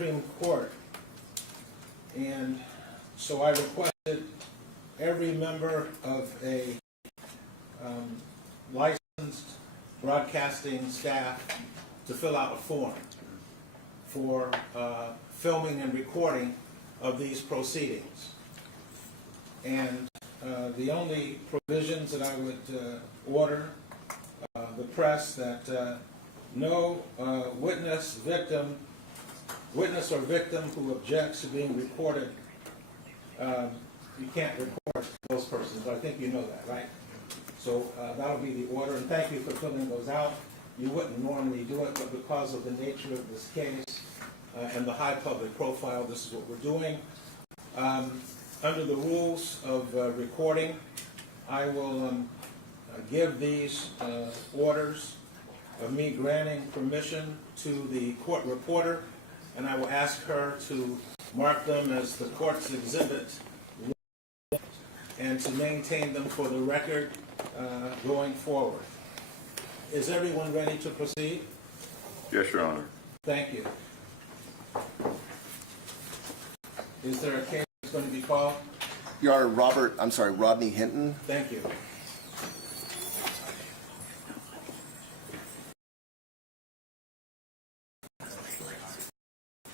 Supreme Court. And so I requested every member of a licensed broadcasting staff to fill out a form for filming and recording of these proceedings. And the only provisions that I would order the press that no witness or victim who objects to being recorded, you can't record those persons. I think you know that, right? So that'll be the order, and thank you for filling those out. You wouldn't normally do it, but because of the nature of this case and the high public profile, this is what we're doing. Under the rules of recording, I will give these orders of me granting permission to the court reporter, and I will ask her to mark them as the court's exhibit and to maintain them for the record going forward. Is everyone ready to proceed? Yes, Your Honor. Thank you. Is there a case that's going to be called? Your Honor, Rodney Hinton. Thank you.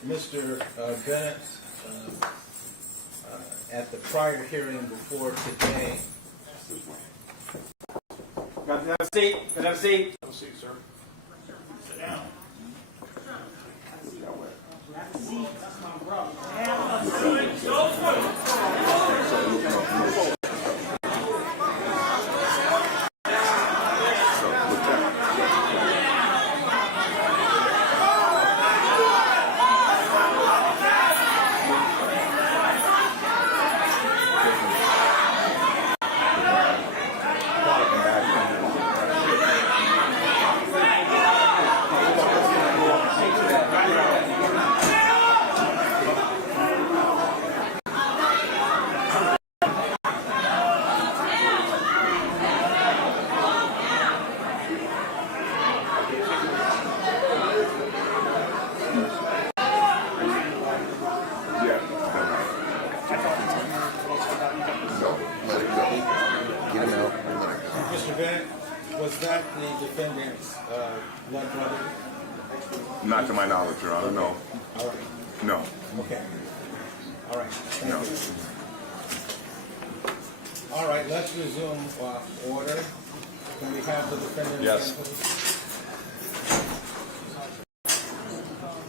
Mr. Bennett, at the prior hearing before today. Got to have a seat. Got to have a seat. Have a seat, sir. Sit down. Have a seat. That's my brother. Have a seat. Go for it. Mr. Bennett, was that the defendant's blood brother? Not to my knowledge, Your Honor, no. All right. No. Okay. All right. Thank No. you. All right, let's resume order. Can we have the defendant? Yes. again, please?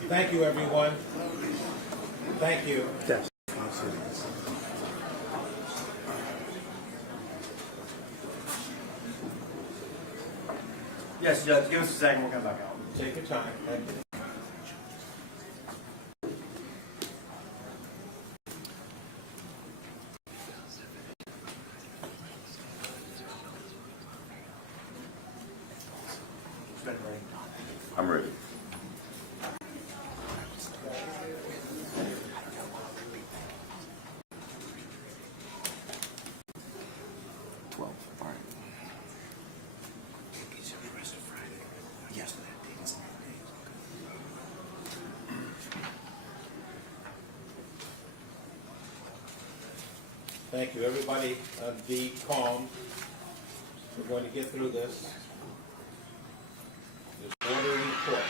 Thank you, everyone. Thank you. Yes. Yes, Judge. Give us a second. We'll come back out. Take your time. Thank you. I'm ready. Thank you. Everybody be calm. We're going to get through this. There's order in the court.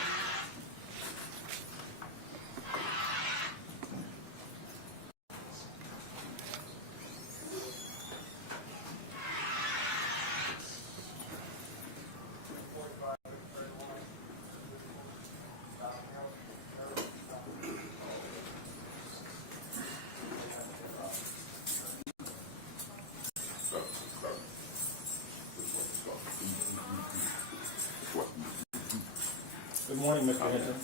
Good morning, Mr. Hinton.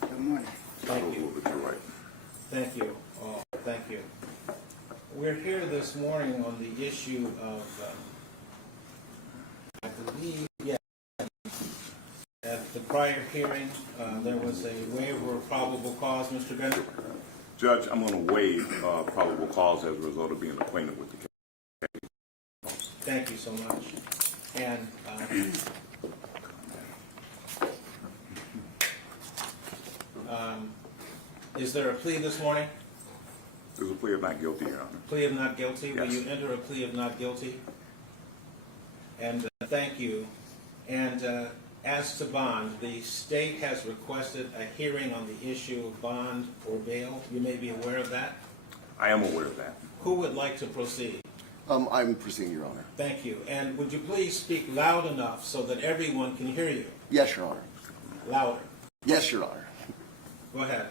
Good morning. Thank you. You're right. Thank you. Thank you. We're here this morning on the issue of, I believe, at the prior hearing, there was a waiver of probable cause, Mr. Bennett. Judge, I'm going to waive probable cause as a result of being acquainted with the case. Thank you so much. And Is there a plea this morning? There's a plea of not guilty, Your Honor. Plea of not guilty? Will Yes. you enter a plea of not guilty? And thank you. And as to bond, the state has requested a hearing on the issue of bond or bail. You may be aware of that. I am aware of that. Who would like to proceed? I'm proceeding, Your Honor. Thank you. And would you please speak loud enough so that everyone can hear you? Yes, Your Honor. Louder. Yes, Your Honor. Go ahead.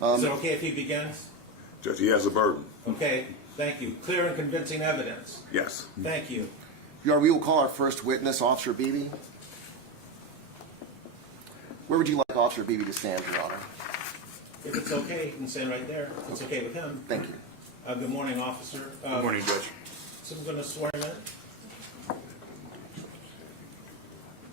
Is it okay if he begins? Judge, he has a burden. Okay. Thank you. Clear and convincing evidence. Yes. Thank you. Your Honor, we will call our first witness, Officer Beebe. Where would you like Officer Beebe to stand, Your Honor? If it's okay, you can stand right there. If it's okay with him. Thank you. Good morning, officer. Good morning, Judge. So I'm going to swear him in.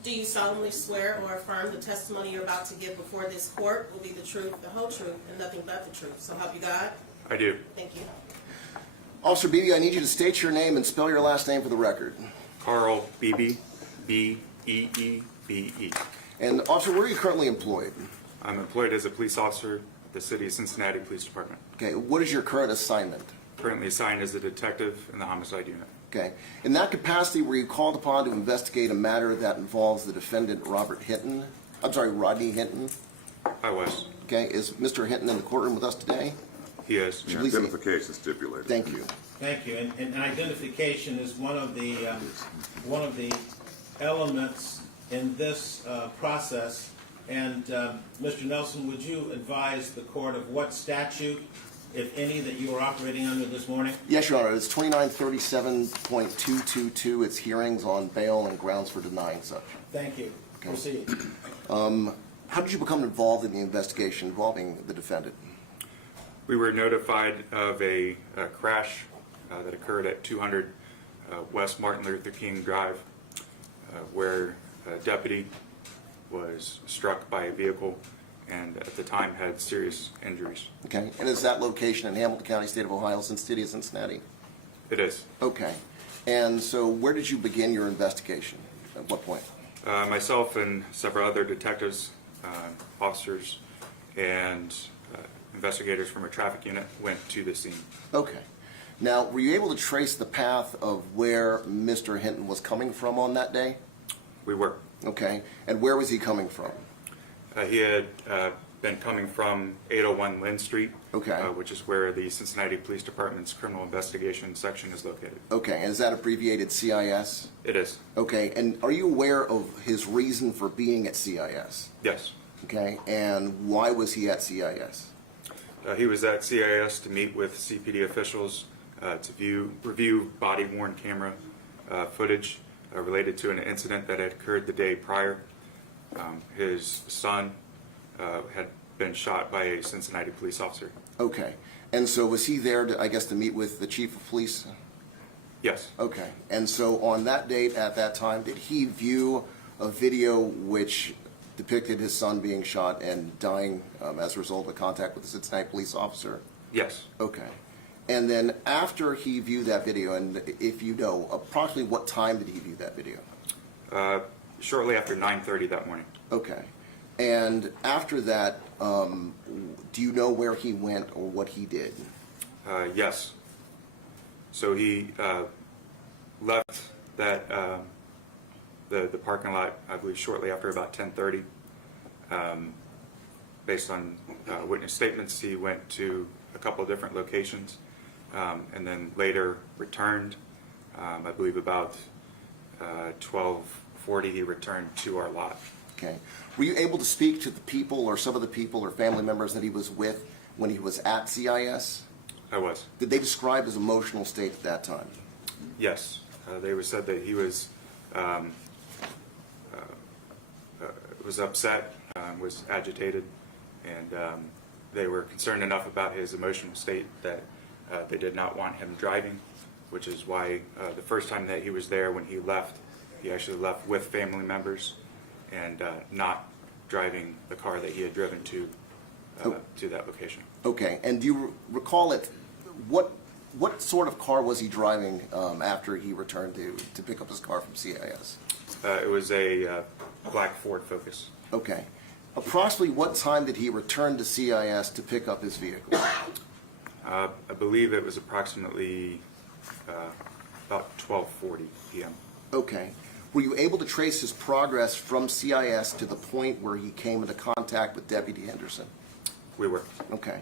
Do you solemnly swear or affirm the testimony you're about to give before this court will be the truth, the whole truth, and nothing but the truth? So help you God. I do. Thank you. Officer Beebe, I need you to state your name and spell your last name for the record. Carl Beebe, B-E-E-B-E. And Officer, where are you currently employed? I'm employed as a police officer at the City of Cincinnati Police Department. Okay, what is your current assignment? Currently assigned as a detective in the homicide unit. Okay, in that capacity, were you called upon to investigate a matter that involves the defendant Rodney Hinton? I was. Okay, is Mr. Hinton in the courtroom with us today? He is. The Please- identification stipulated. Thank you. Thank you. And identification is one of the elements in this process. And Mr. Nelson, would you advise the court of what statute, if any, that you are operating under this morning? Yes, Your Honor, it's 2937.222. It's hearings on bail and grounds for denying such. Thank you. Okay. Proceed. How did you become involved in the investigation involving the defendant? We were notified of a crash that occurred at 200 West Martin Luther King Drive, where a deputy was struck by a vehicle and at the time had serious injuries. Okay, and is that location in Hamilton County, State of Ohio, City of Cincinnati? It is. Okay, and so where did you begin your investigation? At what point? Myself and several other detectives, officers, and investigators from a traffic unit went to the scene. Okay. Now, were you able to trace the path of where Mr. Hinton was coming from on that day? We were. Okay, and where was he coming from? He had been coming from 801 Lynn Street, Okay. which is where the Cincinnati Police Department's criminal investigation section is located. Okay, and is that abbreviated CIS? It is. Okay, and are you aware of his reason for being at CIS? Yes. Okay, and why was he at CIS? He was at CIS to meet with CPD officials to review body-worn camera footage related to an incident that had occurred the day prior. His son had been shot by a Cincinnati police officer. Okay, and so was he there to, I guess, to meet with the chief of police? Yes. Okay, and so on that date, at that time, did he view a video which depicted his son being shot and dying as a result of contact with a Cincinnati police officer? Yes. Okay. And then after he viewed that video, and if you know, approximately what time did he view that video? Shortly after 9:30 that morning. Okay. And after that, do you know where he went or what he did? Yes. So he left that the parking lot, I believe, shortly after about 10:30. Based on witness statements, he went to a couple of different locations, and then later returned. I believe about 12:40 he returned to our lot. Okay. Were you able to speak to the people or some of the people or family members that he was with when he was at CIS? I was. Did they describe his emotional state at that time? Yes. They said that he was upset, was agitated, and they were concerned enough about his emotional state that they did not want him driving, which is why the first time that he was there, when he left, he actually left with family members and not driving the car that he had driven to that location. Okay. And do you recall it? What sort of car was he driving after he returned to pick up his car from CIS? It was a black Ford Focus. Okay. Approximately what time did he return to CIS to pick up his vehicle? I believe it was approximately about 12:40 p.m. Okay. Were you able to trace his progress from CIS to the point where he came into contact with Deputy Henderson? We were. Okay.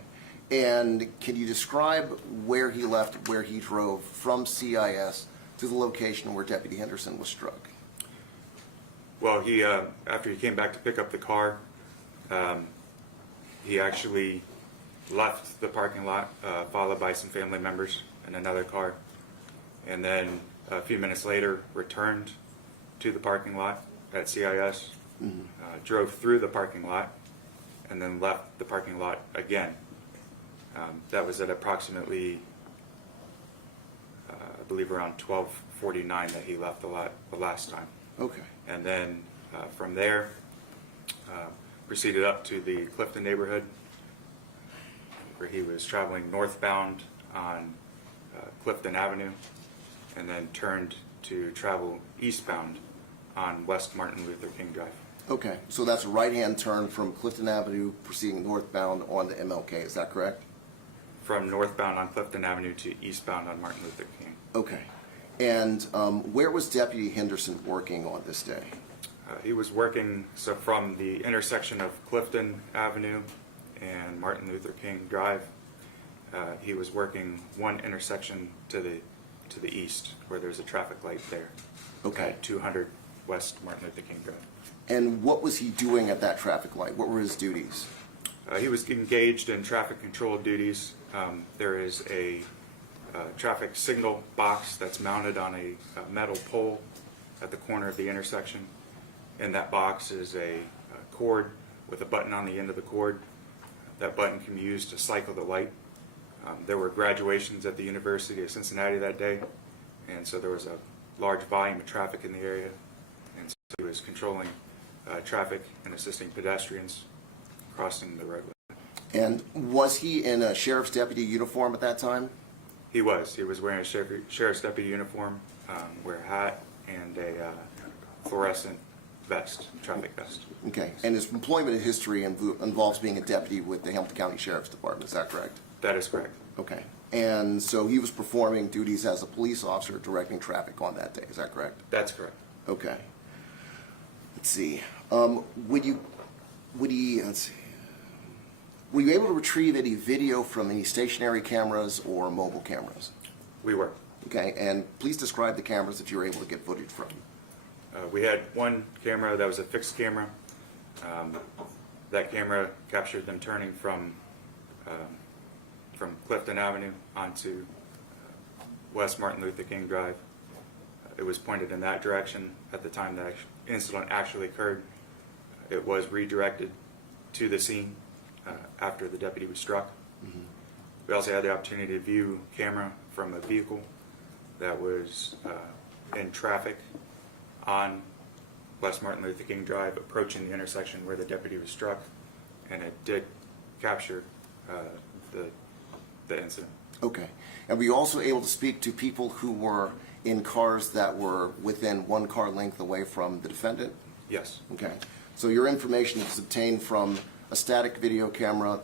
And can you describe where he left, where he drove from CIS to the location where Deputy Henderson was struck? Well, he after he came back to pick up the car, he actually left the parking lot, followed by some family members in another car, and then a few minutes later returned to the parking lot at CIS, drove through the parking lot, and then left the parking lot again. That was at approximately, I believe, around 12:49 that he left the lot the last time. Okay. And then from there, proceeded up to the Clifton neighborhood, where he was traveling northbound on Clifton Avenue, and then turned to travel eastbound on West Martin Luther King Drive. Okay. So that's a right-hand turn from Clifton Avenue proceeding northbound on the MLK. Is that correct? From northbound on Clifton Avenue to eastbound on Martin Luther King. Okay. And where was Deputy Henderson working on this day? He was working from the intersection of Clifton Avenue and Martin Luther King Drive. He was working one intersection to the east, where there's a traffic light there. Okay. At 200 West Martin Luther King Drive. And what was he doing at that traffic light? What were his duties? He was engaged in traffic control duties. There is a traffic signal box that's mounted on a metal pole at the corner of the intersection. In that box is a cord with a button on the end of the cord. That button can be used to cycle the light. There were graduations at the University of Cincinnati that day, and so there was a large volume of traffic in the area, and so he was controlling traffic and assisting pedestrians crossing the roadway. And was he in a sheriff's deputy uniform at that time? He was wearing a sheriff's deputy uniform, wear a hat, and a fluorescent vest, traffic vest. Okay. And his employment history involves being a deputy with the Hamilton County Sheriff's Department. Is that correct? That is correct. Okay. And so he was performing duties as a police officer directing traffic on that day. Is that correct? That's correct. Okay. Let's see. Were you able to retrieve any video from any stationary cameras or mobile cameras? We were. Okay. And please describe the cameras that you were able to get footage from. We had one camera that was a fixed camera. That camera captured them turning from Clifton Avenue onto West Martin Luther King Drive. It was pointed in that direction at the time that incident actually occurred. It was redirected to the scene after the deputy was struck. Mm-hmm. We also had the opportunity to view camera from a vehicle that was in traffic on West Martin Luther King Drive, approaching the intersection where the deputy was struck, and it did capture the incident. Okay. And were you also able to speak to people who were in cars that were within one car length away from the defendant? Yes. Okay. So your information is obtained from a static video camera,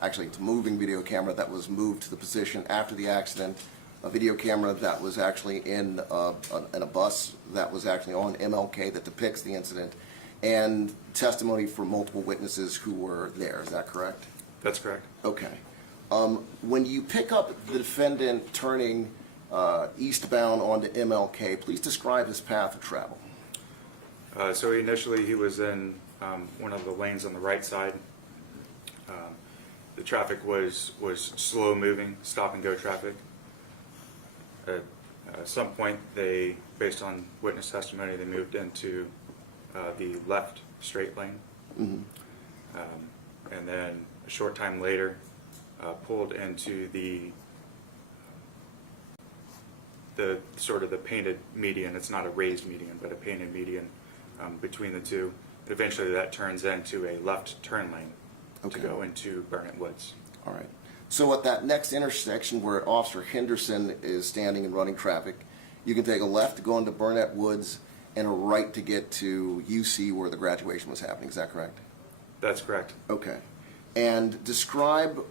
actually it's a moving video camera that was moved to the position after the accident, a video camera that was actually in a bus that was actually on MLK that depicts the incident, and testimony from multiple witnesses who were there. Is that correct? That's correct. Okay. When you pick up the defendant turning eastbound onto MLK, please describe his path of travel. So initially he was in one of the lanes on the right side. The traffic was slow moving, stop and go traffic. At some point, based on witness testimony, they moved into the left straight lane. Mm-hmm. And then a short time later, pulled into the sort of the painted median. It's not a raised median, but a painted median between the two. Eventually, that turns into a left turn lane to go into Burnett Woods. All right. So at that next intersection where Officer Henderson is standing and running traffic, you can take a left to go into Burnett Woods and a right to get to UC where the graduation was happening. Is that correct? That's correct. Okay. And describe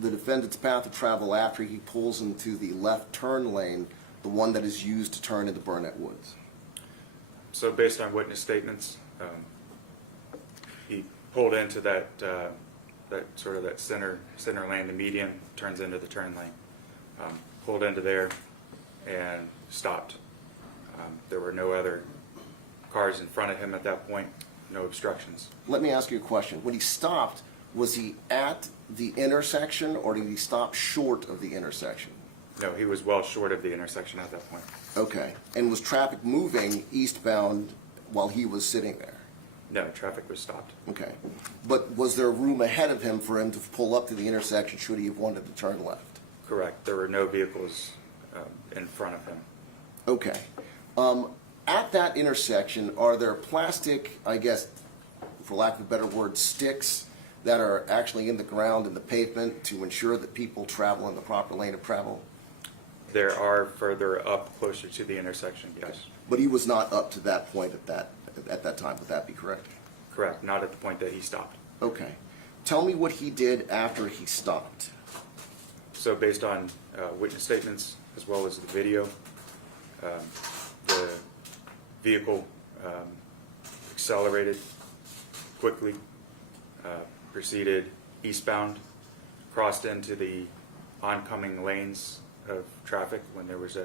the defendant's path of travel after he pulls into the left turn lane, the one that is used to turn into Burnett Woods. So based on witness statements, he pulled into that center lane, the median, turns into the turn lane. Pulled into there and stopped. There were no other cars in front of him at that point, no obstructions. Let me ask you a question. When he stopped, was he at the intersection or did he stop short of the intersection? No, he was well short of the intersection at that point. Okay. And was traffic moving eastbound while he was sitting there? No, traffic was stopped. Okay. But was there room ahead of him for him to pull up to the intersection should he have wanted to turn left? Correct. There were no vehicles in front of him. Okay. At that intersection, are there plastic, I guess, for lack of a better word, sticks that are actually in the ground and the pavement to ensure that people travel in the proper lane of travel? There are further up closer to the intersection, yes. But he was not up to that point at that time. Would that be correct? Correct. Not at the point that he stopped. Okay. Tell me what he did after he stopped. So based on witness statements as well as the video, the vehicle accelerated quickly, proceeded eastbound, crossed into the oncoming lanes of traffic when there was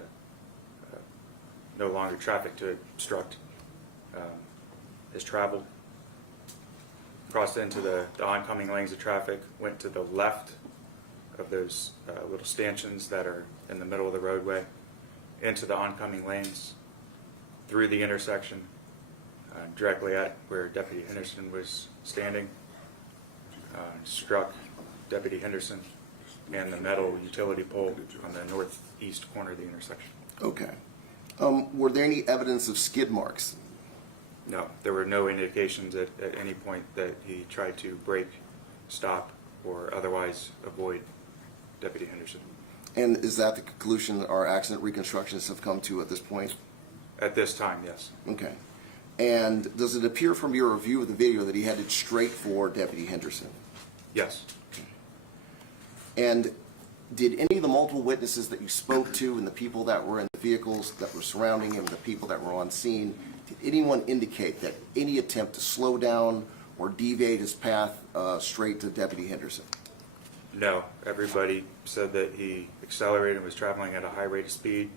no longer traffic to obstruct his travel. Crossed into the oncoming lanes of traffic, went to the left of those little stanchions that are in the middle of the roadway, into the oncoming lanes, through the intersection, directly at where Deputy Henderson was standing, struck Deputy Henderson and the metal utility pole on the northeast corner of the intersection. Okay. Were there any evidence of skid marks? No, there were no indications at any point that he tried to brake, stop, or otherwise avoid Deputy Henderson. And is that the conclusion our accident reconstructionists have come to at this point? At this time, yes. Okay. And does it appear from your review of the video that he headed straight for Deputy Henderson? Yes. And did any of the multiple witnesses that you spoke to and the people that were in the vehicles that were surrounding him, the people that were on scene, did anyone indicate that any attempt to slow down or deviate his path straight to Deputy Henderson? No, everybody said that he accelerated and was traveling at a high rate of speed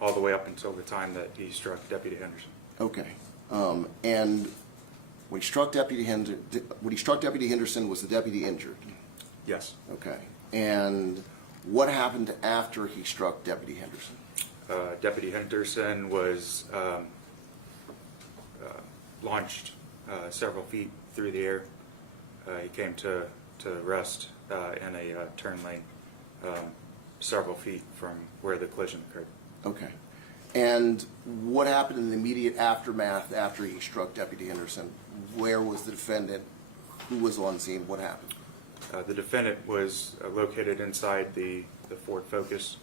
all the way up until the time that he struck Deputy Henderson. Okay. And when he struck Deputy Henderson, was the deputy injured? Yes. Okay. And what happened after he struck Deputy Henderson? Deputy Henderson was launched several feet through the air. He came to rest in a turn lane several feet from where the collision occurred. Okay. And what happened in the immediate aftermath after he struck Deputy Henderson? Where was the defendant? Who was on scene? What happened? The defendant was located inside the Ford Focus.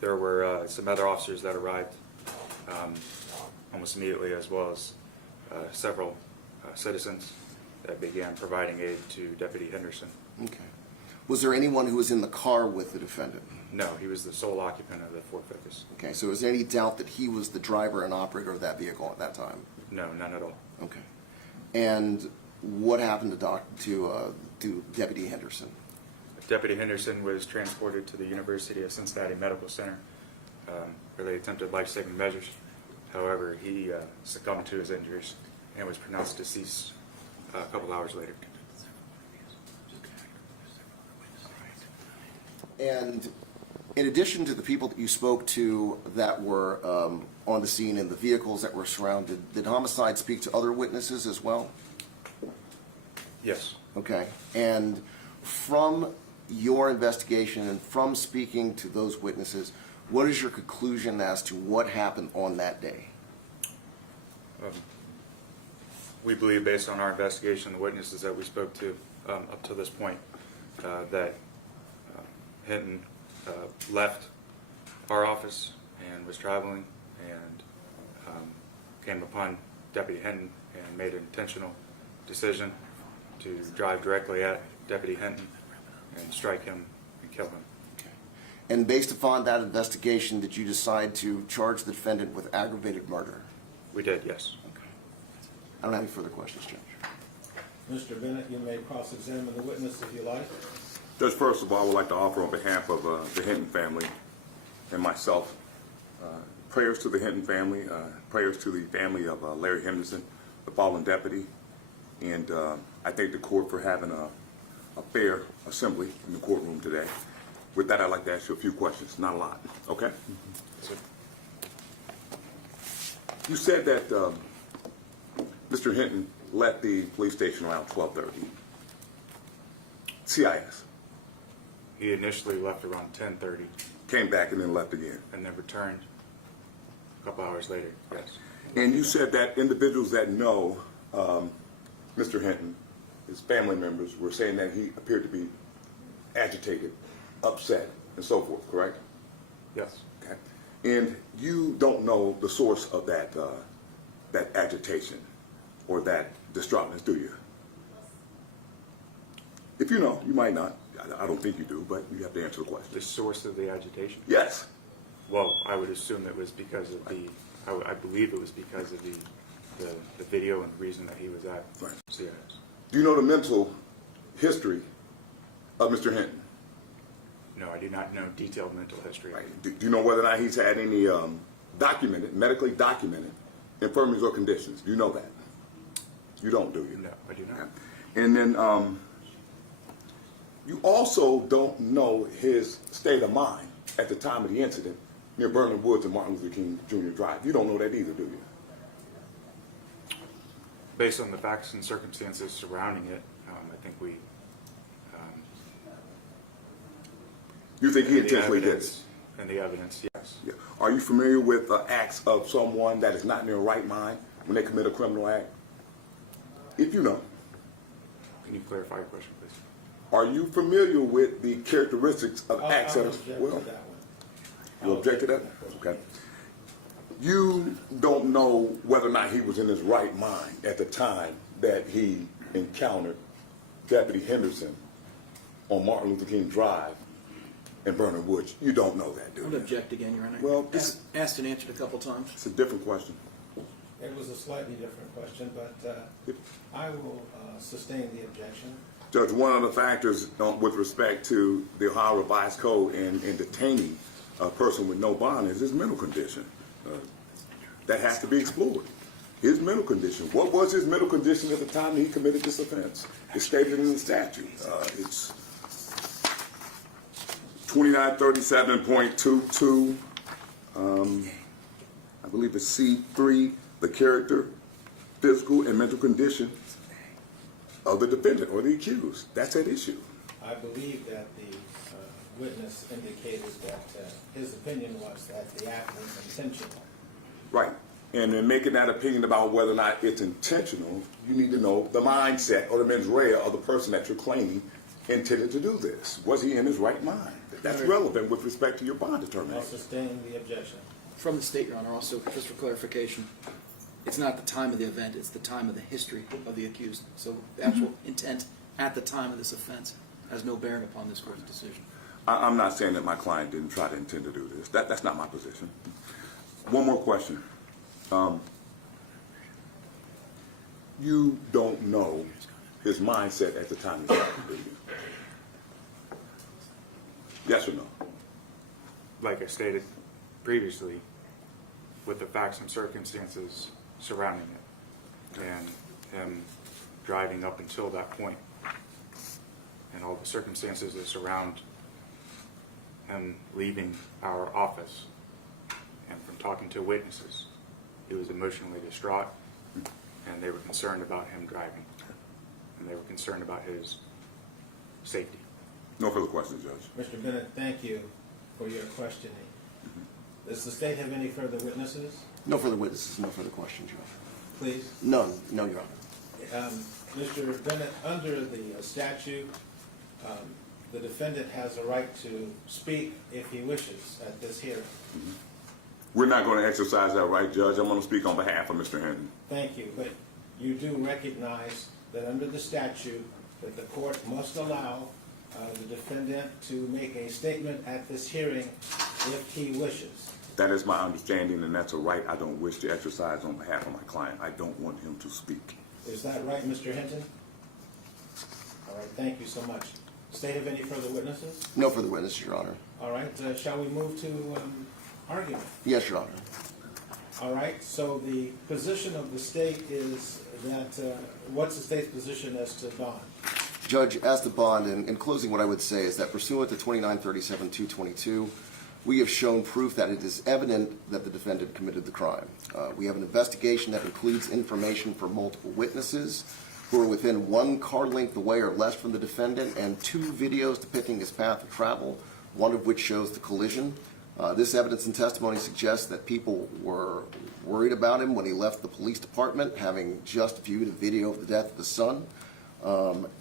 There were some other officers that arrived almost immediately, as well as several citizens that began providing aid to Deputy Henderson. Okay. Was there anyone who was in the car with the defendant? No, he was the sole occupant of the Ford Focus. Okay. So is there any doubt that he was the driver and operator of that vehicle at that time? No, none at all. Okay. And what happened to Deputy Henderson? Deputy Henderson was transported to the University of Cincinnati Medical Center where they attempted life-saving measures. However, he succumbed to his injuries and was pronounced deceased a couple hours later. And in addition to the people that you spoke to that were on the scene and the vehicles that were surrounded, did homicide speak to other witnesses as well? Yes. Okay. And from your investigation and from speaking to those witnesses, what is your conclusion as to what happened on that day? We believe, based on our investigation, the witnesses that we spoke to up to this point, that Hinton left our office and was traveling and came upon Deputy Hinton and made an intentional decision to drive directly at Deputy Hinton and strike him and kill him. And based upon that investigation, did you decide to charge the defendant with aggravated murder? We did, yes. I don't have any further questions, Judge. Mr. Bennett, you may cross-examine the witness if you like. Judge, first of all, I would like to offer on behalf of the Hinton family and myself prayers to the Hinton family, prayers to the family of Larry Henderson, the fallen deputy, and I thank the court for having a fair assembly in the courtroom today. With that, I'd like to ask you a few questions, not a lot, okay? Yes, sir. You said that Mr. Hinton left the police station around 12:30. CIS. He initially left around 10:30 Came back and then left again. and then returned a couple hours later, yes. And you said that individuals that know Mr. Hinton, his family members, were saying that he appeared to be agitated, upset, and so forth, correct? Yes. Okay. And you don't know the source of that that agitation or that distraughtness, do you? If you know, you might not. I don't think you do, but you have to answer the question. The source of the agitation? Yes. Well, I would assume it was because of I believe it was because of the video and the reason that he was at Right. CIS. Do you know the mental history of Mr. Hinton? No, I do not know detailed mental history. Right. Do you know whether or not he's had any medically documented infirmities or conditions? Do you know that? You don't, do you? No, I do not. And then you also don't know his state of mind at the time of the incident near Burnham Woods and Martin Luther King Jr. Drive. You don't know that either, do you? Based on the facts and circumstances surrounding it, I think we. You think he and the intentionally did it? evidence- And the evidence, yes. Yeah. Are you familiar with acts of someone that is not in their right mind when they commit a criminal act? If you know. Can you clarify your question, please? Are you familiar with the characteristics of I'll acts that are... object Well, to that one. you object to that? Okay. You don't know whether or not he was in his right mind at the time that he encountered Deputy Henderson on Martin Luther King Drive in Burnham Woods. You don't know that, do I would you? object again, Your Honor. Well, this- Asked and answered a couple times. It's a different question. It was a slightly different question, but I will sustain the objection. Judge, one of the factors with respect to the Ohio Revised Code and detaining a person with no bond is his mental condition. That has to be explored. His mental condition. What was his mental condition at the time that he committed this offense? It's stated in the statute. It's 2937.22. I believe it's C3, the character, physical, and mental condition of the defendant or the accused. That's at issue. I believe that the witness indicated that his opinion was that the act was intentional. Right. And in making that opinion about whether or not it's intentional, you need to know the mindset or the mens rea of the person that you're claiming intended to do this. Was he in his right mind? That's relevant with respect to your bond I'll determination. sustain the objection. From the state, Your Honor, also, just for clarification, it's not the time of the event, it's the time of the history of the accused. So the actual intent at the time of this offense has no bearing upon this court's decision. I'm not saying that my client didn't try to intend to do this. That's not my position. One more question. You don't know his mindset at the time he shot him, do you? Yes or no? Like I stated previously, with the facts and circumstances surrounding it, and him driving up until that point, and all the circumstances that surround him leaving our office, and from talking to witnesses, he was emotionally distraught, and they were concerned about him driving, and they were concerned about his safety. No further questions, Judge. Mr. Bennett, thank you for your questioning. Does the state have any further witnesses? No further witnesses, no further questions, Your Honor. Please. None, no, Your Honor. Mr. Bennett, under the statute, the defendant has a right to speak if he wishes at this hearing. We're not going to exercise that right, Judge. I'm going to speak on behalf of Mr. Hinton. Thank you, but you do recognize that under the statute that the court must allow the defendant to make a statement at this hearing if he wishes. That is my understanding, and that's a right I don't wish to exercise on behalf of my client. I don't want him to speak. Is that right, Mr. Hinton? All right, thank you so much. State of any further witnesses? No further witnesses, Your Honor. All right, shall we move to argument? Yes, Your Honor. All right, so the position of the state is that, what's the state's position as to bond? Judge, as to bond, in closing, what I would say is that pursuant to 2937-222, we have shown proof that it is evident that the defendant committed the crime. We have an investigation that includes information from multiple witnesses who are within 1 car length away or less from the defendant, and 2 videos depicting his path of travel, one of which shows the collision. This evidence and testimony suggests that people were worried about him when he left the police department, having just viewed a video of the death of his son.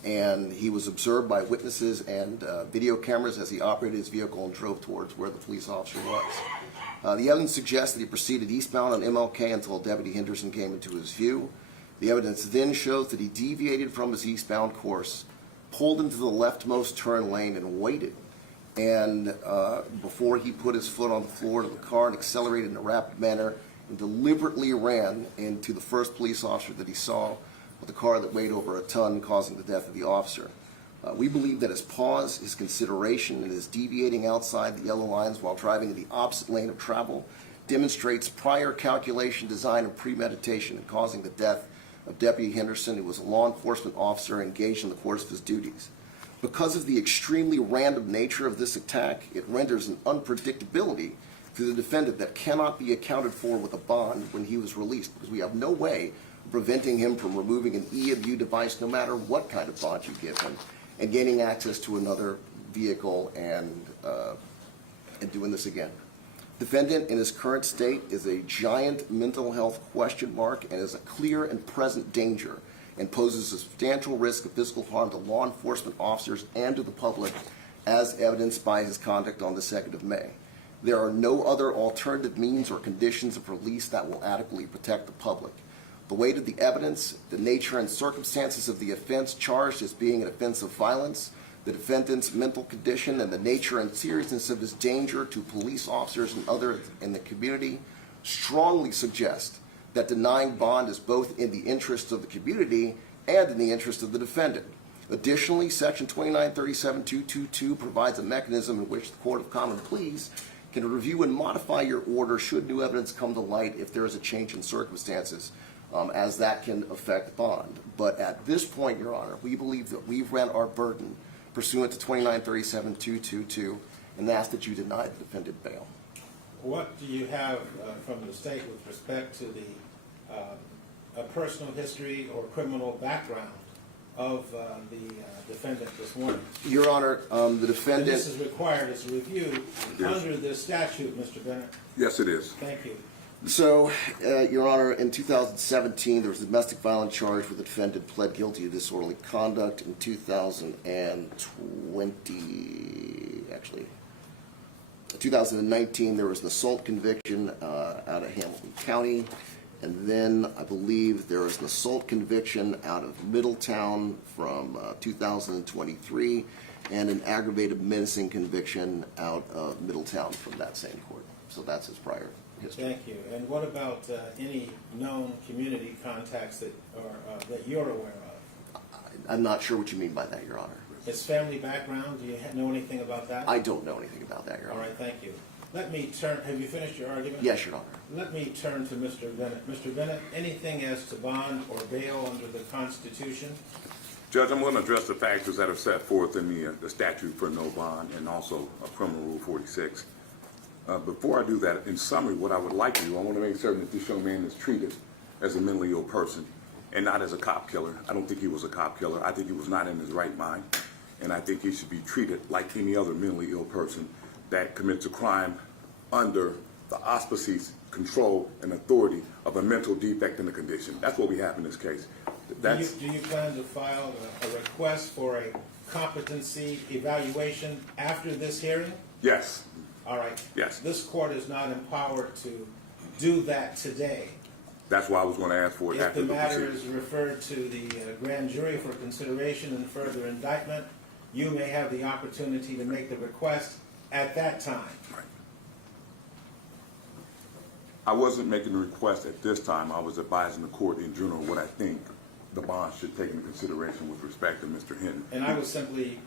And he was observed by witnesses and video cameras as he operated his vehicle and drove towards where the police officer was. The evidence suggests that he proceeded eastbound on MLK until Deputy Henderson came into his view. The evidence then shows that he deviated from his eastbound course, pulled into the leftmost turn lane, and waited. And before he put his foot on the floor of the car and accelerated in a rapid manner and deliberately ran into the first police officer that he saw with a car that weighed over a ton, causing the death of the officer. We believe that his pause, his consideration, and his deviating outside the yellow lines while driving in the opposite lane of travel demonstrates prior calculation, design, and premeditation in causing the death of Deputy Henderson, who was a law enforcement officer engaged in the course of his duties. Because of the extremely random nature of this attack, it renders an unpredictability to the defendant that cannot be accounted for with a bond when he was released, because we have no way of preventing him from removing an EMU device no matter what kind of bond you give him, and gaining access to another vehicle and doing this again. Defendant in his current state is a giant mental health question mark and is a clear and present danger and poses a substantial risk of physical harm to law enforcement officers and to the public, as evidenced by his conduct on the 2nd of May. There are no other alternative means or conditions of release that will adequately protect the public. The weight of the evidence, the nature and circumstances of the offense charged as being an offense of violence, the defendant's mental condition, and the nature and seriousness of his danger to police officers and others in the community strongly suggest that denying bond is both in the interest of the community and in the interest of the defendant. Additionally, Section 2937-222 provides a mechanism in which the Court of Common Pleas can review and modify your order should new evidence come to light if there is a change in circumstances, as that can affect bond. But at this point, Your Honor, we believe that we've run our burden pursuant to 2937-222 and ask that you deny the defendant bail. What do you have from the state with respect to the a personal history or criminal background of the defendant this morning? Your Honor, the And defendant... this is required as review Yes. under this statute, Mr. Bennett. Yes, it is. Thank you. So, Your Honor, in 2017, there was a domestic violence charge where the defendant pled guilty to disorderly conduct. In 2019, there was an assault conviction out of Hamilton County. And then I believe there was an assault conviction out of Middletown from 2023 and an aggravated menacing conviction out of Middletown from that same court. So that's his prior history. Thank you. And what about any known community contacts that you're aware of? I'm not sure what you mean by that, Your Honor. His family background, do you know anything about that? I don't know anything about that, Your All Honor. right, thank you. Let me turn, have you finished your argument? Yes, Your Honor. Let me turn to Mr. Bennett. Mr. Bennett, anything as to bond or bail under the Constitution? Judge, I'm going to address the factors that are set forth in the statute for no bond and also Criminal Rule 46. Before I do that, in summary, what I would like to do, I want to make certain that this young man is treated as a mentally ill person and not as a cop killer. I don't think he was a cop killer. I think he was not in his right mind. And I think he should be treated like any other mentally ill person that commits a crime under the auspices, control, and authority of a mental defect in a condition. That's what we have in this case. Do you plan to file a request for a competency evaluation after this hearing? Yes. All right? Yes. This court is not empowered to do that today. That's why I was going to ask for it If after the the matter proceedings. is referred to the grand jury for consideration and further indictment, you may have the opportunity to make the request at that time. Right. I wasn't making a request at this time. I was advising the court in general what I think the bond should take into consideration with respect to Mr. Hinton. And I was simply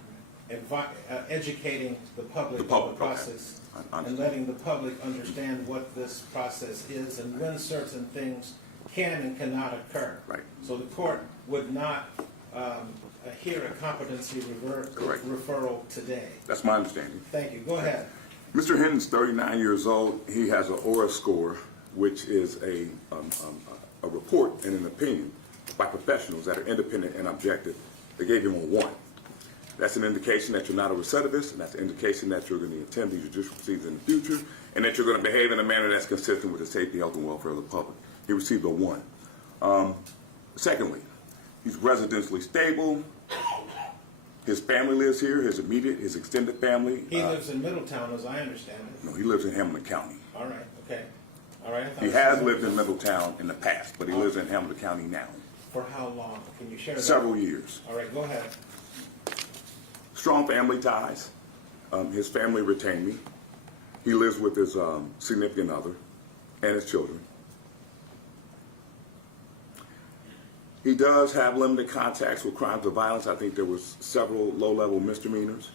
educating the public The public, of the process okay. I and understand. letting the public understand what this process is and when certain things can and cannot occur. Right. So the court would not hear a competency Correct. referral today. That's my understanding. Thank you. Go ahead. Mr. Hinton's 39 years old. He has an ORA score, which is a report and an opinion by professionals that are independent and objective. They gave him a 1. That's an indication that you're not a recidivist, and that's an indication that you're going to attend these judicial proceedings in the future, and that you're going to behave in a manner that's consistent with the safety, health, and welfare of the public. He received a 1. Secondly, he's residentially stable. His family lives here, his extended family. He lives in Middletown, as I understand it. No, he lives in Hamilton County. All right. Okay. All right. I thought He it has was- lived in Middletown in the past, but he lives in Hamilton County now. For how long? Can you share that? Several years. All right. Go ahead. Strong family ties. His family retained me. He lives with his significant other and his children. He does have limited contacts with crimes of violence. I think there was several low-level misdemeanors.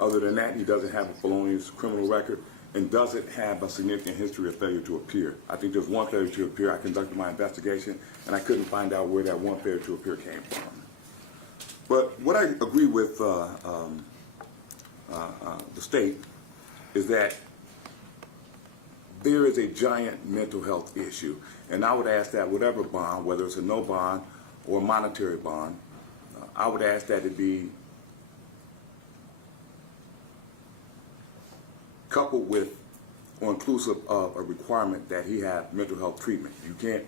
Other than that, he doesn't have a felonious criminal record and doesn't have a significant history of failure to appear. I think there's one failure to appear. I conducted my investigation, and I couldn't find out where that one failure to appear came from. But what I agree with the state is that there is a giant mental health issue, and I would ask that whatever bond, whether it's a no bond or a monetary bond, I would ask that it be coupled with or inclusive of a requirement that he have mental health treatment. You can't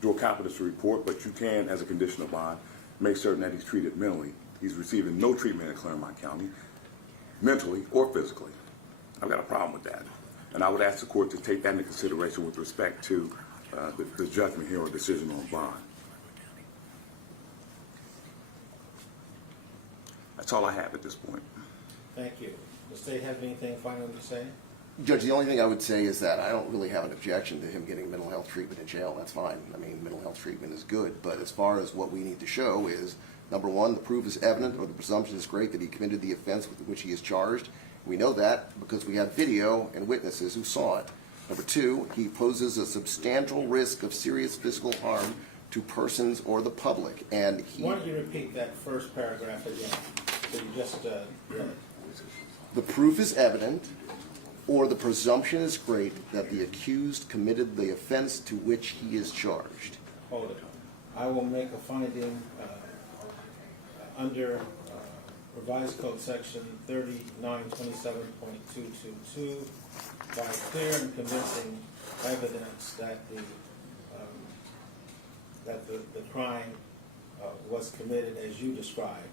do a competency report, but you can, as a condition of bond, make certain that he's treated mentally. He's receiving no treatment in Claremont County, mentally or physically. I've got a problem with that. And I would ask the court to take that into consideration with respect to the judgment here or decision on bond. That's all I have at this point. Thank you. The state have anything final to say? Judge, the only thing I would say is that I don't really have an objection to him getting mental health treatment in jail. That's fine. I mean, mental health treatment is good. But as far as what we need to show is, number one, the proof is evident or the presumption is great that he committed the offense with which he is charged. We know that because we have video and witnesses who saw it. Number two, he poses a substantial risk of serious physical harm to persons or the public. And he... Why don't you repeat that first paragraph again? So you just read it. The proof is evident, or the presumption is great that the accused committed the offense to which he is charged. Hold it. I will make a finding under revised code section 3927.222 by clear and convincing evidence that the crime was committed as you described,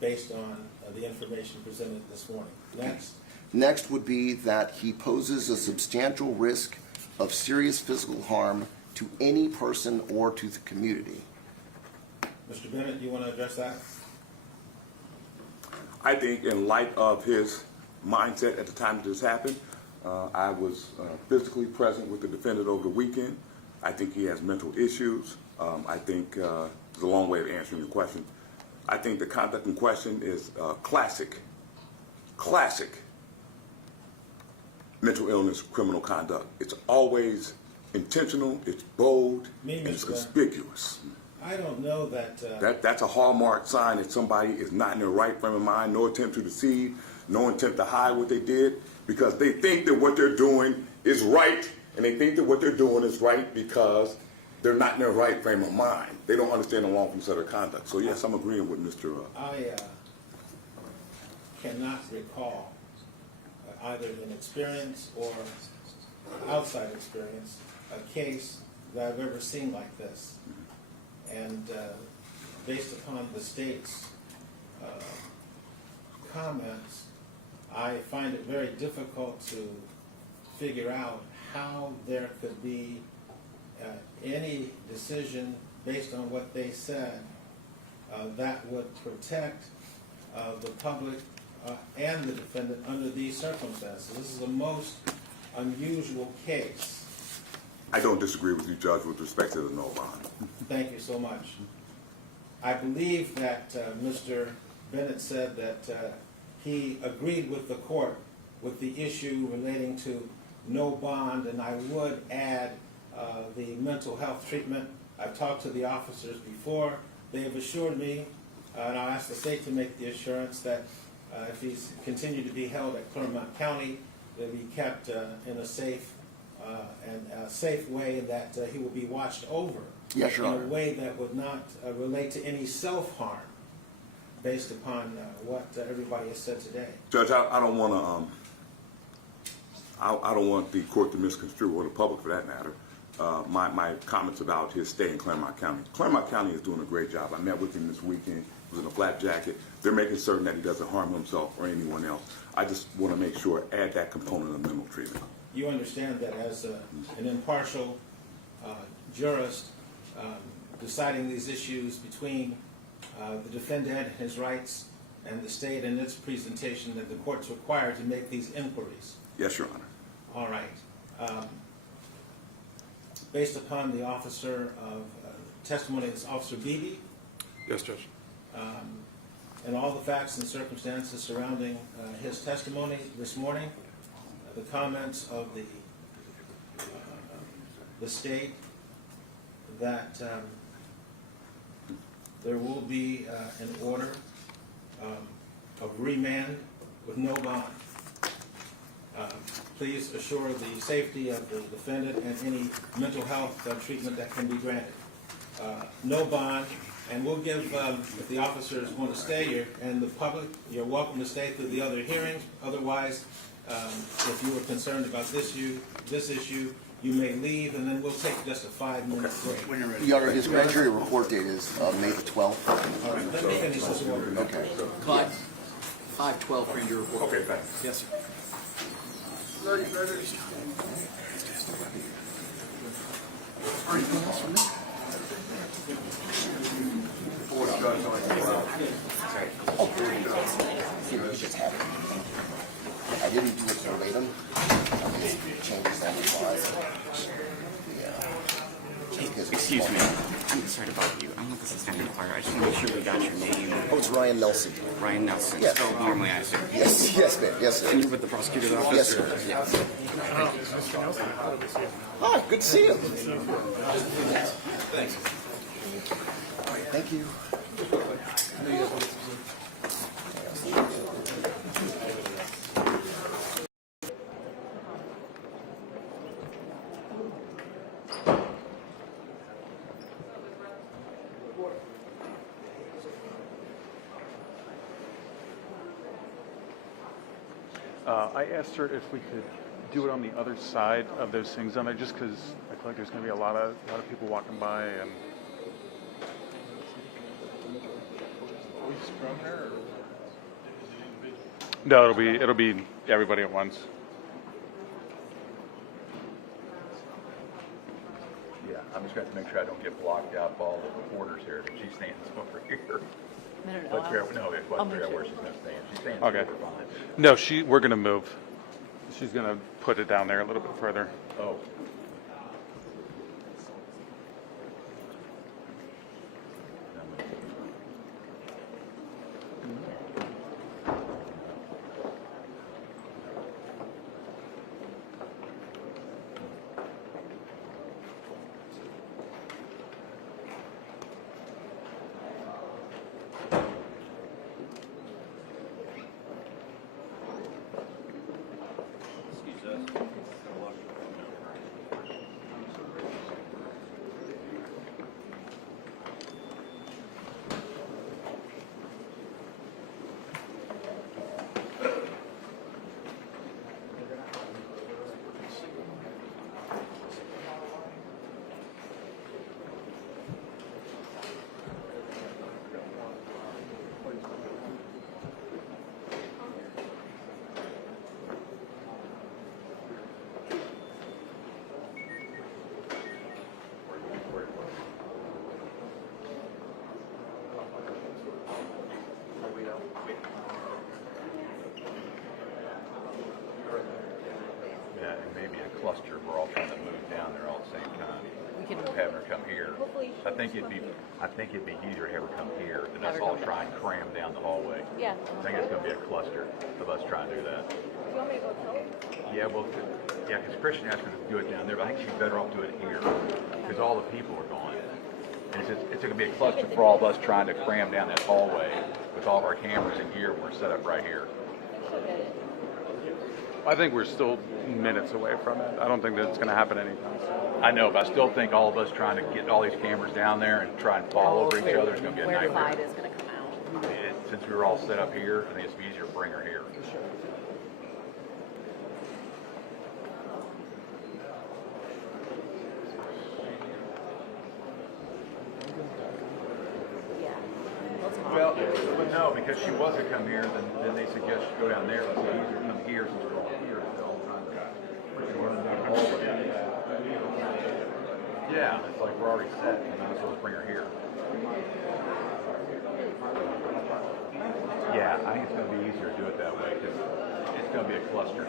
based on the information presented this morning. Next. Next would be that he poses a substantial risk of serious physical harm to any person or to the community. Mr. Bennett, you want to address that? I think in light of his mindset at the time that this happened, I was physically present with the defendant over the weekend. I think he has mental issues. I think it's a long way of answering your question. I think the conduct in question is classic mental illness, criminal conduct. It's always intentional, it's bold, and it's conspicuous. I don't know that... That's a hallmark sign that somebody is not in their right frame of mind, no attempt to deceive, no intent to hide what they did, because they think that what they're doing is right, and they think that what they're doing is right because they're not in their right frame of mind. They don't understand the wrongful set of conduct. So yes, I'm agreeing with Mr. I cannot recall, either in experience or outside experience, a case that I've ever seen like this. And based upon the state's comments, I find it very difficult to figure out how there could be any decision based on what they said that would protect the public and the defendant under these circumstances. This is a most unusual case. I don't disagree with you, Judge, with respect to the no bond. Thank you so much. I believe that Mr. Bennett said that he agreed with the court with the issue relating to no bond, and I would add the mental health treatment. I've talked to the officers before. They have assured me, and I'll ask the state to make the assurance that if he's continued to be held at Clermont County, they'll be kept in a safe way, and that he will be watched over Yes, Your in Honor. a way that would not relate to any self-harm based upon what everybody has said today. Judge, I don't want to. I don't want the court to misconstrue, or the public for that matter, my comments about his stay in Clermont County. Clermont County is doing a great job. I met with him this weekend. He was in a black jacket. They're making certain that he doesn't harm himself or anyone else. I just want to make sure, add that component of mental treatment. You understand that as an impartial jurist deciding these issues between the defendant, his rights, and the state and its presentation, that the court's required to make these inquiries. Yes, Your Honor. All right. Based upon the officer of testimony of Officer Beebe, Yes, Judge. and all the facts and circumstances surrounding his testimony this morning, the comments of the state, that there will be an order of remand with no bond. Please assure the safety of the defendant and any mental health treatment that can be granted. No bond, and we'll give, if the officers want to stay here, and the public, you're welcome to stay through the other hearings. Otherwise, if you were concerned about this issue, you may leave, and then we'll take just a 5-minute break. Your Honor, his grand jury report date is May the 12th. All right, let me finish this order. Okay. Clyde, 512 for your report. Okay, thanks. Yes, sir. I didn't do it verbatim. I just changed that clause. Excuse me. I'm sorry to bother you. I'm not the assistant fire. I just want to make sure we got your name. Oh, it's Ryan Nelson. Ryan Nelson. Yes. So normally I assume. Yes, ma'am. Yes, sir. And you're with the prosecutor's office? Yes, sir. Yes. Hi, good to see you. Thank you. I asked her if we could do it on the other side of those things on there, just because I feel like there's going to be a lot of people walking by, and no, it'll be everybody at once. Yeah, I'm just going to make sure I don't get blocked out by all the reporters here. And she's staying over here. No. Let's figure out, no, I'll figure out move where it. she's going to stay. She's staying Okay. super fine. No, we're going to move. She's going to put it down there a little bit further. Oh. may be a cluster. We're all trying to move down there all at the same time. Having her come here. I think it'd be easier to have her come here than us all trying to cram down the hallway. Yeah. I think it's going to be a cluster of us trying to do that. You want me to go tell her? Yeah, well, yeah, because Christian asked her to do it down there, but I think she's better off doing it here because all the people are gone. And it's going to be a cluster for all of us trying to cram down that hallway with all of our cameras in here. We're set up right here. I think we're still minutes away from it. I don't think that it's going to happen anytime soon. I know, but I still think all of us trying to get all these cameras down there and try and fall over each other is going to be a Where the nightmare. light is going to come out. Since we were all set up here, I think it's easier to bring her here. Yeah. Let's talk. Well, but no, because she was to come here, then they suggest she go down there. It's easier to come here since we're all here. It's all trying to run down the hallway. Yeah, it's like we're already set, and I'm supposed to bring her here. Yeah, I think it's going to be easier to do it that way because it's going to be a cluster.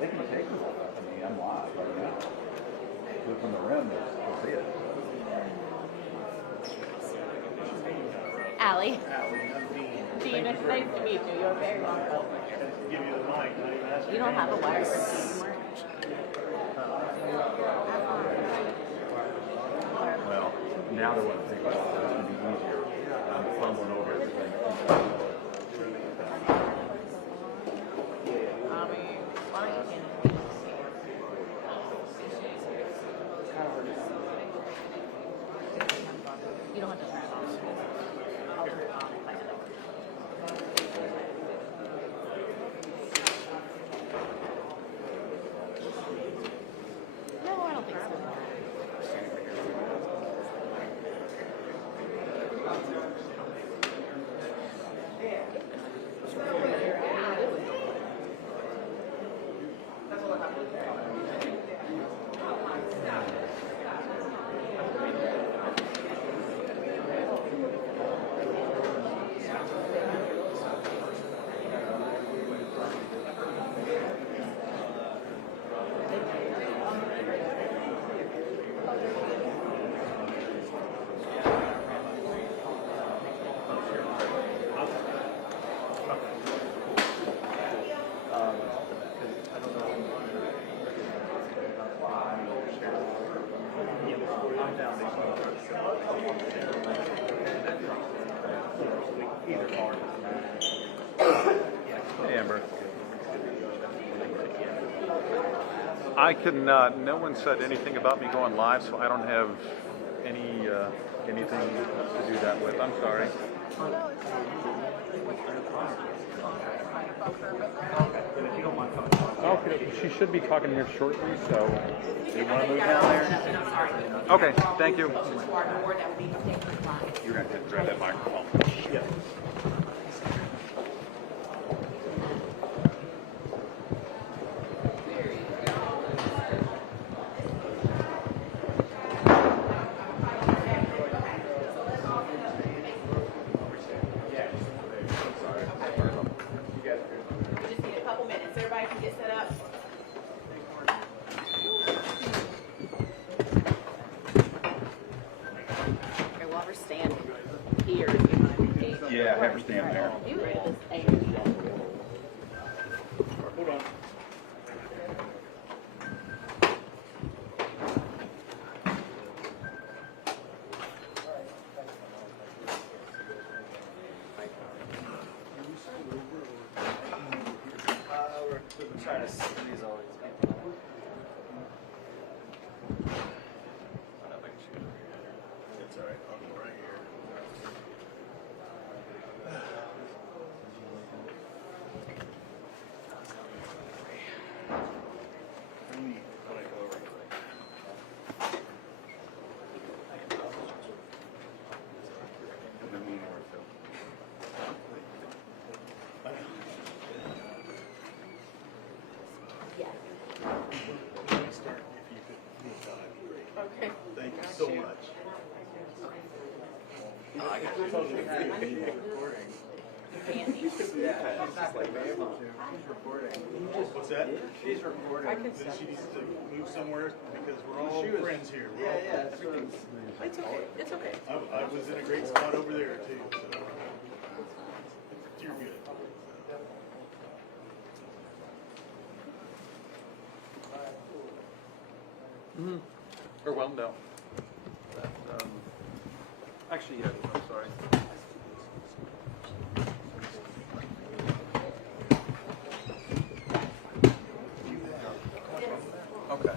They can take them. I mean, I'm live right now. Look from the rim, they'll see it. Allie. Dean, it's nice to meet you. You're very welcome. Give you the mic. You don't have a wireless anymore. Well, now they want to take it off. It's going to be easier. I'm fumbling over everything. Why don't you You don't have to turn it on. I'll turn it on if I get No, I don't think so. Hey, Amber. I can. No one said anything about me going live, so I don't have any anything to do that with. I'm sorry. Okay, she should be talking here shortly. So, do you want to move down there? Okay, thank you. You're going to have to grab that microphone. Yeah. Yeah, have her stand there. Hold on. We're trying to squeeze all these people. I don't know if I can shoot over here. It's alright, I'll go right here. Okay. Thank you so much. Yeah, she's not gonna be able to. She's recording. What's that? She's recording. Then she needs to move somewhere because we're all She was- friends here. We're Yeah, all yeah. friends. So It's okay. It's okay. I was in a great spot over there too. So. You're good. Or well, no. That, actually, yeah, sorry. Okay.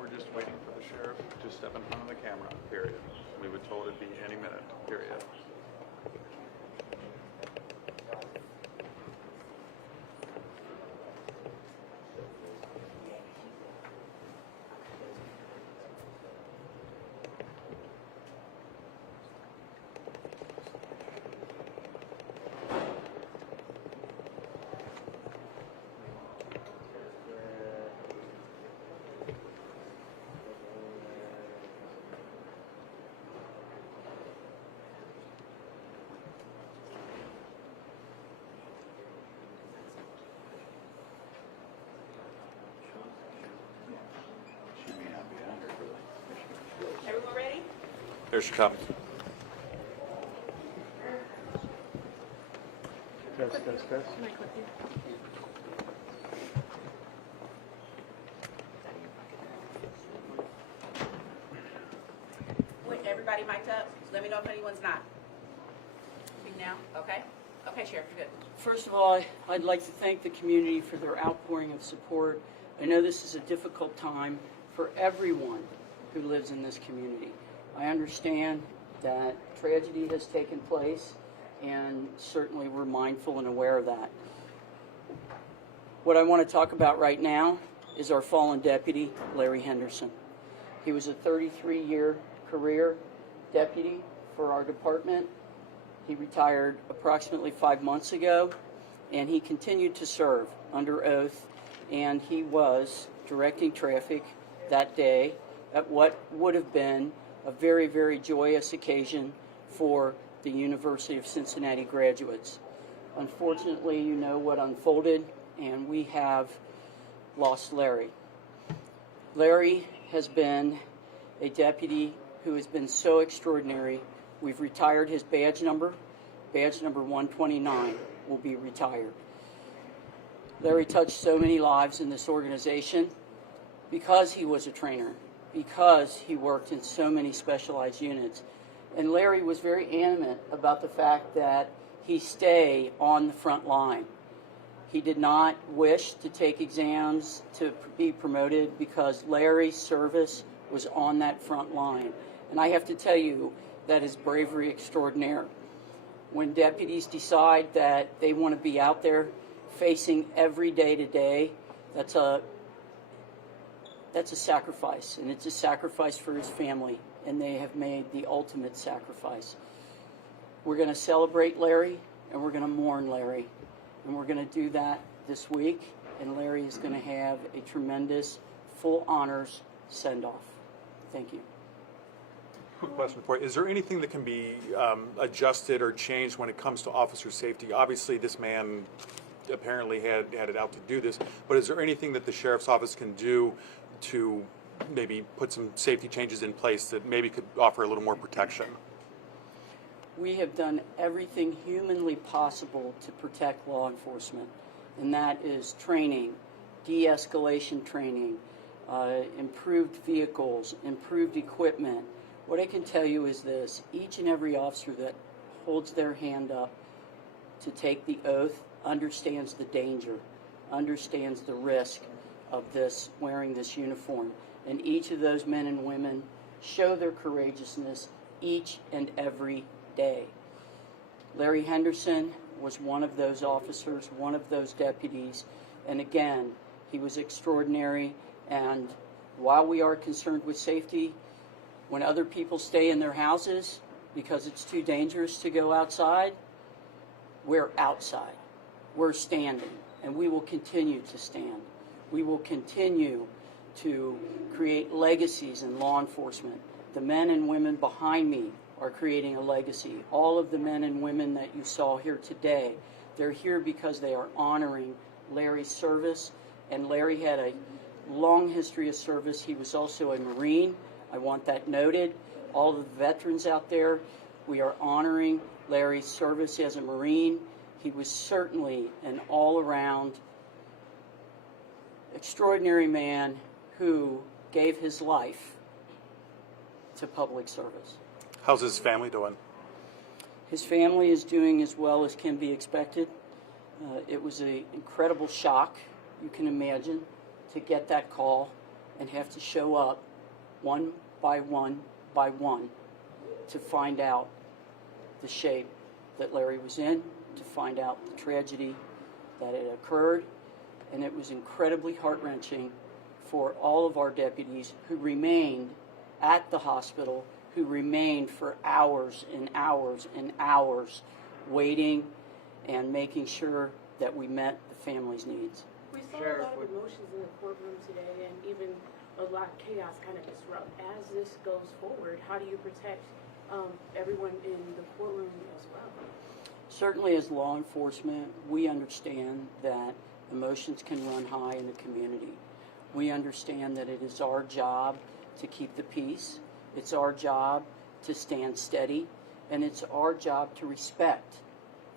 We're just waiting for the sheriff to step in front of the camera, period. We were told it'd be any minute, period. Everyone ready? There's your copy. Wait, everybody mic'd up? Let me know if anyone's not. Speak now, okay? Okay, Sheriff, you're good. First of all, I'd like to thank the community for their outpouring of support. I know this is a difficult time for everyone who lives in this community. I understand that tragedy has taken place, and certainly we're mindful and aware of that. What I want to talk about right now is our fallen deputy, Larry Henderson. He was a 33-year career deputy for our department. He retired approximately 5 months ago, and he continued to serve under oath, and he was directing traffic that day at what would have been a very, very joyous occasion for the University of Cincinnati graduates. Unfortunately, you know what unfolded, and we have lost Larry. Larry has been a deputy who has been so extraordinary. We've retired his badge number 129 will be retired. Larry touched so many lives in this organization because he was a trainer, because he worked in so many specialized units. And Larry was very animate about the fact that he stay on the front line. He did not wish to take exams to be promoted because Larry's service was on that front line. And I have to tell you, that is bravery extraordinaire. When deputies decide that they want to be out there facing every day to day, that's a sacrifice, and it's a sacrifice for his family, and they have made the ultimate sacrifice. We're going to celebrate Larry, and we're going to mourn Larry, and we're going to do that this week, and Larry is going to have a tremendous full honors send-off. Thank you. Quick question for you. Is there anything that can be adjusted or changed when it comes to officer safety? Obviously, this man apparently had it out to do this, but is there anything that the sheriff's office can do to maybe put some safety changes in place that maybe could offer a little more protection? We have done everything humanly possible to protect law enforcement, and that is training, de-escalation training, improved vehicles, improved equipment. What I can tell you is this: each and every officer that holds their hand up to take the oath understands the danger, understands the risk of this, wearing this uniform. And each of those men and women show their courageousness each and every day. Larry Henderson was one of those officers, one of those deputies, and again, he was extraordinary. And while we are concerned with safety, when other people stay in their houses because it's too dangerous to go outside, we're outside. We're standing, and we will continue to stand. We will continue to create legacies in law enforcement. The men and women behind me are creating a legacy. All of the men and women that you saw here today, they're here because they are honoring Larry's service, and Larry had a long history of service. He was also a Marine. I want that noted. All the veterans out there, we are honoring Larry's service as a Marine. He was certainly an all-around extraordinary man who gave his life to public service. How's his family doing? His family is doing as well as can be expected. It was an incredible shock, you can imagine, to get that call and have to show up one by one by one to find out the shape that Larry was in, to find out the tragedy that had occurred. And it was incredibly heart-wrenching for all of our deputies who remained at the hospital, who remained for hours and hours and hours waiting and making sure that we met the family's needs. We saw a lot of emotions in the courtroom today, and even a lot of chaos kind of disrupt. As this goes forward, how do you protect everyone in the courtroom as well? Certainly as law enforcement, we understand that emotions can run high in the community. We understand that it is our job to keep the peace. It's our job to stand steady, and it's our job to respect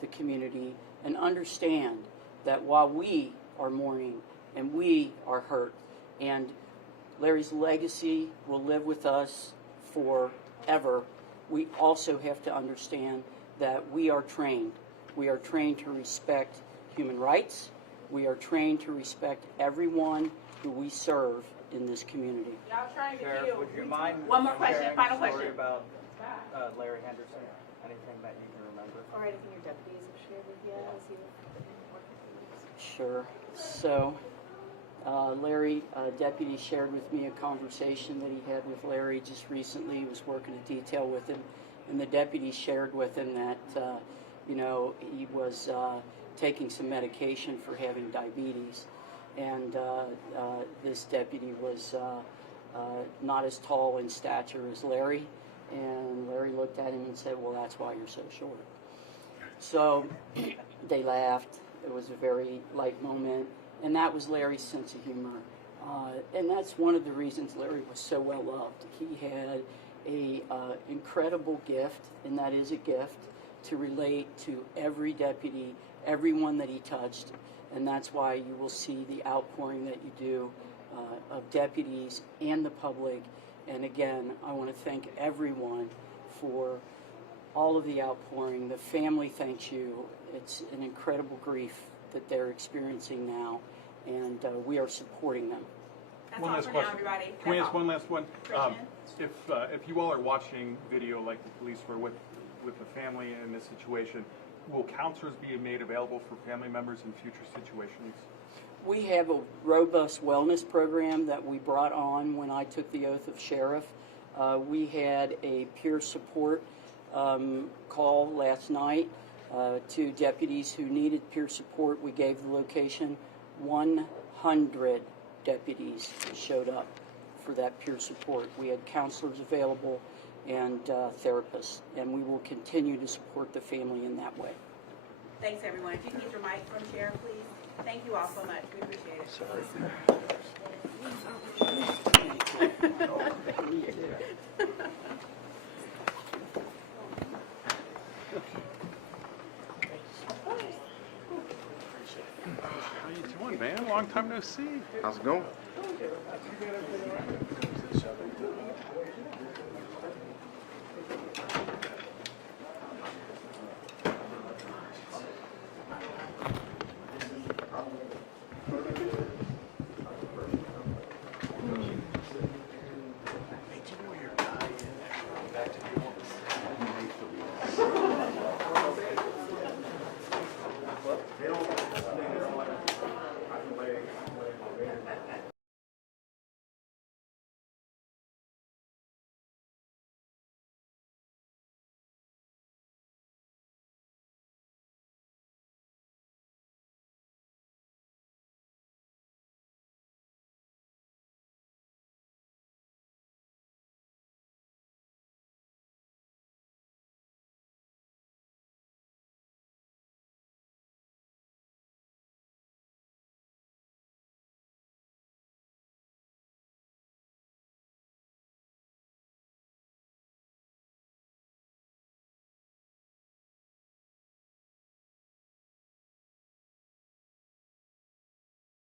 the community and understand that while we are mourning and we are hurt, and Larry's legacy will live with us forever, we also have to understand that we are trained. We are trained to respect human rights. We are trained to respect everyone who we serve in this community. Y'all trying to Sheriff, kill. would you mind One more question, sharing final a story question. about Larry Henderson? Anything that you can remember? Or anything your deputies have shared with you as you Sure. So, Larry, deputy shared with me a conversation that he had with Larry just recently. He was working a detail with him, and the deputy shared with him that, he was taking some medication for having diabetes. And this deputy was not as tall in stature as Larry. And Larry looked at him and said, "Well, that's why you're so short." So they laughed. It was a very light moment. And that was Larry's sense of humor. And that's one of the reasons Larry was so well loved. He had a incredible gift, and that is a gift, to relate to every deputy, everyone that he touched. And that's why you will see the outpouring that you do of deputies and the public. And again, I want to thank everyone for all of the outpouring. The family thanks you. It's an incredible grief that they're experiencing now, and we are supporting them. That's One all last for question. now, everybody. Can we That's ask all. one last one? Christian? If you all are watching video like the police were with the family in this situation, will counselors be made available for family members in future situations? We have a robust wellness program that we brought on when I took the oath of sheriff. We had a peer support call last night to deputies who needed peer support. We gave the location 100 deputies showed up for that peer support. We had counselors available and therapists, and we will continue to support the family in that way. Thanks, everyone. If you can get your mic from Sharon, please. Thank you all so much. We appreciate it. How you doing, man? Long time no see. How's it going?